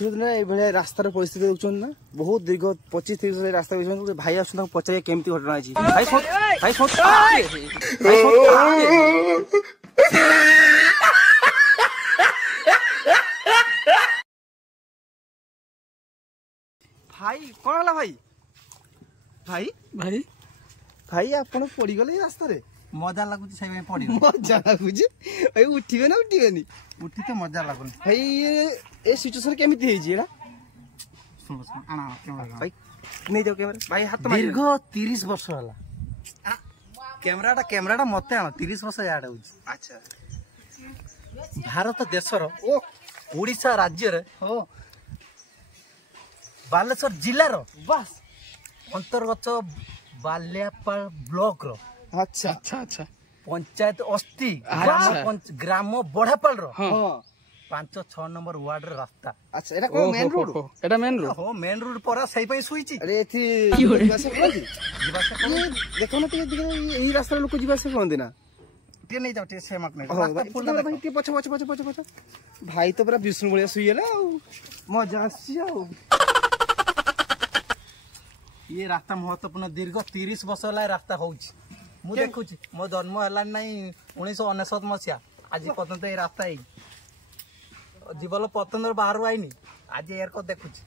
देखुना रास्तार परिस्थिति देखुन ना बहुत दीर्घ 25-30 रास्ता भाई आस पचारे केमती घटना अच्छी भाई कौन है भाई भाई भाई भाई आप पड़गले रास्तार मजा लगुच पड़ी मजा लगुच भाई उठे ना उठे उठी तो मजा लगुन भाई ए सिचुएशन केमिति हेजी एला सुन आना भाई नहीं जाओ कैमरा भाई हाथ दीर्घ 30 वर्ष होला कैमराटा मते आना 30 वर्ष याड हो अच्छा भारत देशर ओ ओडिशा राज्य रे ओ बालेश्वर जिल्ला रो बस अंतर्गत बाल्यापाल ब्लॉक रो अच्छा अच्छा अच्छा पंचायत अस्ति ग्राम बढ़ापाल रो 5-6 नंबर वार्ड रे रास्ता अच्छा एटा को मेन रोड एटा मेन रोड हो मेन रोड पर सही पई सुईची अरे एथि जीवासे कोनदी देखो ना ए रास्ता लोक जीवासे कोन देना ते नहीं जाओ ते सेमक नहीं रास्ता फुल भाई ते पछ भाई तो पूरा विष्णु बलिया सुईला मजा आसी आ ये रास्ता महत्वपूर्ण दीर्घ 30 वर्ष होला रास्ता होउची मु देखुची मो जन्म हला नहीं 1999 मसिया आज पर्यंत ए रास्ता है जीवन पतंदर बाहर आईनी आज यार को देखुची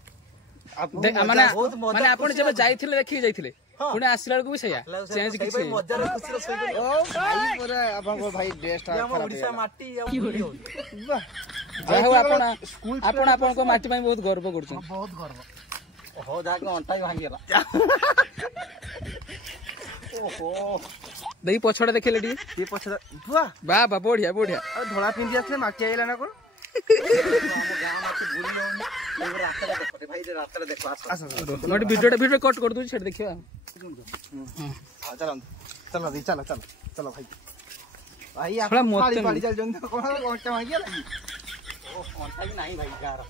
माने आपण जब जाइथिले देखि जाइथिले पुणे आसिला को भी सया चेंज किछ भाई मजा रे खुशी रे सोई ओ भाई पूरा आपन को भाई ड्रेस टा खराब ओडिसा माटी वाह जाहो आपण को माटी पई बहुत गर्व करछन बहुत गर्व हो जाके अंटा ही भांगी गेला ओहो देई पछडा देखले डी ये पछडा वाह वाह वाह बढ़िया बढ़िया और धोला पिंदी आछले माटी आइला ना कोन हम गांव माटी भूल लोन ए रास्ता देखो भाई रे रास्ता देखो आस मोटी वीडियो कट कर दू छेड़ देखियो हां चलो चलो भाई भाई आप पाड़ी चल जंद कोन ओटा मांगी लगी ओ कोनटा भी नहीं भाई यार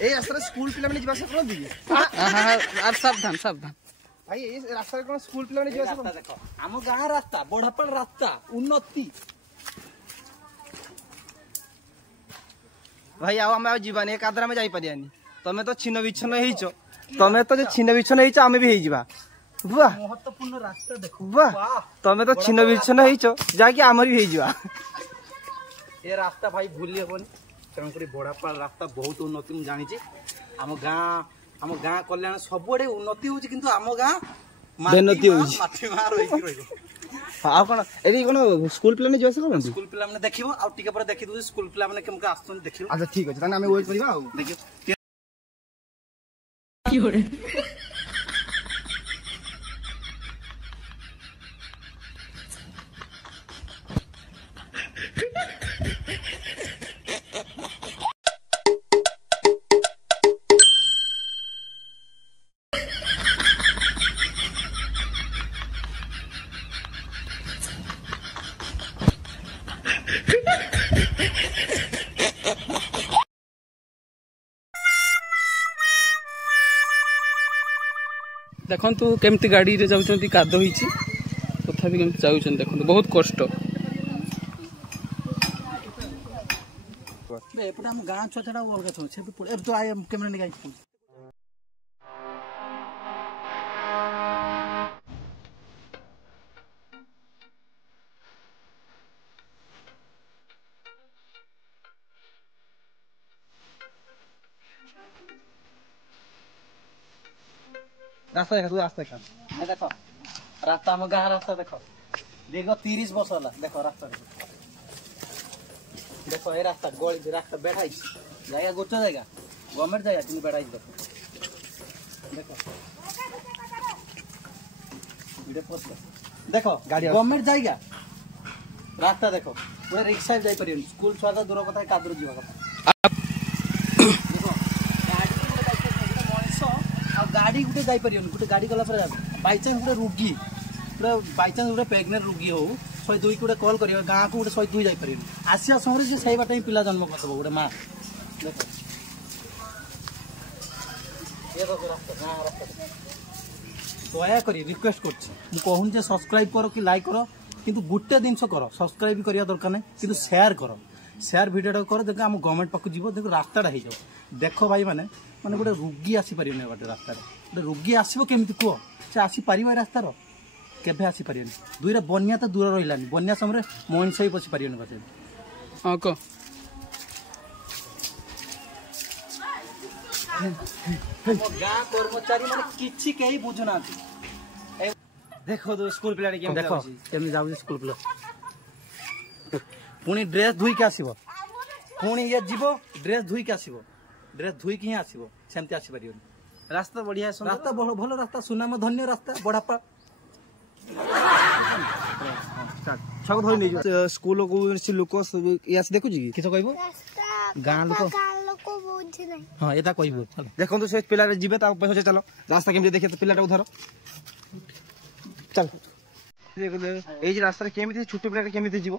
ए रास्ता स्कूल पिला माने जीवासे कोन दी हां सावधान भाई ए रास्ता कोन स्कूल पिला माने जीवासे रास्ता देखो हम गां रास्ता बढ़ापाल रास्ता उन्नति भाई आओ हम जीवानी एक आदरा में जाई परियानी तमे तो छिन्न विच्छन हेइचो तमे तो जे छिन्न विच्छन हेइचो आमे भी हेइजिबा वाह महत्वपूर्ण रास्ता देखो वाह तमे तो छिन्न विच्छन हेइचो जाकी आमर भी हेइजिबा ए रास्ता भाई भूली होनी तेणुक बढ़ापाल रास्ता बहुत उन्नति मु जानी आम गाँ कल्याण सबुआडे उन्नति होची किंतु आम गाँ बेनति होची माटी मार होई रहिबो हां कोन एरी कोन स्कूल पिला ने जोसे कोन स्कूल पिला माने देखिबो आ टिके पर देखि दउ स्कूल पिला माने केमका आस्तन देखिबो अच्छा ठीक अछि तने हमें वेट करिबा आ देखियो की होरे देखु केमती गाड़ी रे जाउछंती कादो होईची तथापि केमती जाउछन देखु बहुत कष्ट बे एपटा हम गाँ छछडा अलगा छ से ए तो आय कैमरा निकाई रास्ता देखा तू रास्ता देखा देखो रास्ता हम गाँ रास्ता देखो दीर्घ 30 वर्ष होला देखो रास्ता देखो ए रास्ता गली रास्ता बैठाई जाएगा गोच जाएगा गवर्नमेंट जाएगा तुम बैठाई देखो देखो वीडियो पोस्ट देखो गाड़ी गवर्नमेंट जाएगा रास्ता देखो पूरा रिक्शा जाई परियो स्कूल छुआ दूर कथा कादर जीवा कथा गाड़ी गुटे जाई परियो गुटे गाड़ी गला पर बाय चांस गुटे रुगी पूरा बाय चांस गुटे प्रेग्नेंट रुगी हो 102 गुटे कॉल करियो गां को गुटे 102 जाई परियो आसिया समरे जे सही बाटे पिला जन्म करतबो गुटे मां देखो ये देखो रास्ता गां रास्ता दया करी रिक्वेस्ट करछि मु कहून जे सब्सक्राइब करो कि लाइक करो किंतु गुटे दिनस करो सब्सक्राइब करिया दरकार नै किंतु शेयर करो शेयर वीडियो कर देख आम गवर्नमेंट पाक जीव देख रास्ताटा हो जाओ देख भाई माने माने गोटे रोगी आसीपारे गोटे रास्तार गोटे रोगी आसो केमी कह से आसीपर रास्तार केवे आसीपर दुईरे बन्या तो दूर रही बन्या समय मनीष ही पशि पारे हाँ कह गाँ कर्मचारी मैंने किसी कहीं बुझुना देखो तो स्कूल पिला देख केमी जाऊ स्कूल पिला पुणी ड्रेस धुईक आसब पुणी ये जीव ड्रेस धुईक आसब ड्रेस धुईक ही आसब सेमती आसीपर रास्ता बढ़िया रास्ता भल रास्ता सुनाम धन्य रास्ता बड़ापा सब धरी नहीं स्कूल को लोक या देखु किस कहबो गाँ लोक हाँ एटा कहबो देखो से पिला जीवे पैसा चलो रास्ता केमती देखिए तो पिलाटा धर चल ये रास्ता केमती छोट पिला केमती जीव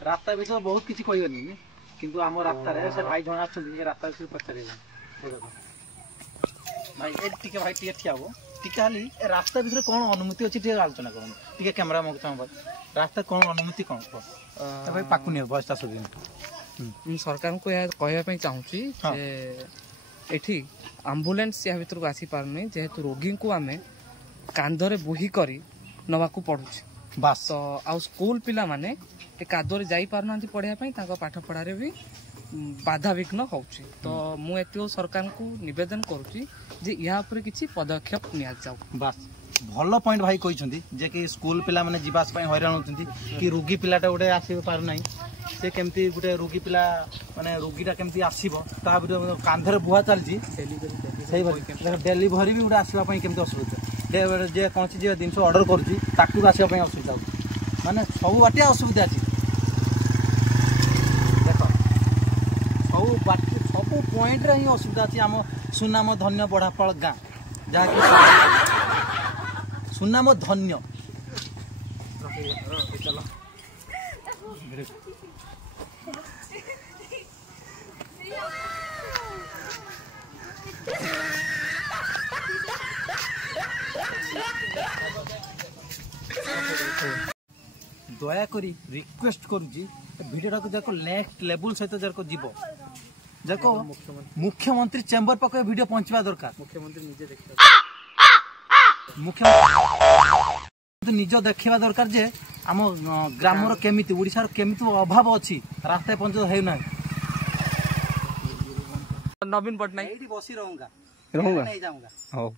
रास्ता विषय बहुत किसी कहनी किंतु आम रास्तार से भाई जन रास्ता विषय पचारे भाई टे भाई टे ठिया हो टी रास्ता विषय कौन अनुमति अच्छी आलोचना कर कैमेरा मग रास्ता कौन अनुमति कौन भाई पाकुनि बस चाष दिन सरकार को कहवाई चाहूँगी एठी आम्बुलेंस या भर को आसी पारनी जेहेतु रोगी को आम कांधरे बोही करी नवाकू पड़ुछ बास तो आउ स्कूल पिला माने ए कादरे जाई पारना पढ़ाई पाठ पढ़ारे भी बाधा विघ्न होउछि तो मु एतिओ सरकार को निवेदन करूछि जे यहाँ पर किसी पदक्षेप निया जाऊ बास भल पॉइंट भाई कहते जे कि स्कूल पिला माने जीवास हैरान होती कि रोगी पिलाटा गोटे आस पार ना से केमती गोटे रोगी पिला माने रोगीटा केमती आसीबो ता कांधरे बुहा चलछि डेलीभरी भी गोटे आसवाई केमती असुविधा जे कौन सी जिन ऑर्डर करुँच आसवाई असुविधा माने सब बाटे असुविधा अच्छी देख सब बाटे सब पॉइंट रे ही असुविधा अच्छी आम सुनाम धन्य बड़ापाल गाँ जहाँकि सुनाम धन्य चलो दयाकोरी रिक्वेस्ट करुँची भिडियोटा को जाको नेक्स्ट लेवल सहित जाको जीव जाको मुख्यमंत्री चेंबर पाक वीडियो पहुंचवा दरकार मुख्यमंत्री निजे देखिए मुख्यमंत्री निज देखा दरकार जे आम ग्रामर केमिति ओडिशार केमिति अभाव अच्छी रास्ता पहुंच हेउना नवीन पटनायक एठी बसी रहूंगा नहीं जाऊंगा हो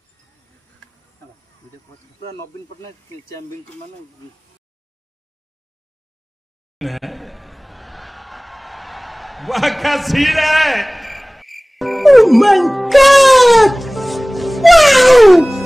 पूरा नवीन पटनायक चैंपियन माने वाह क्या सीन है Oh my God! Wow!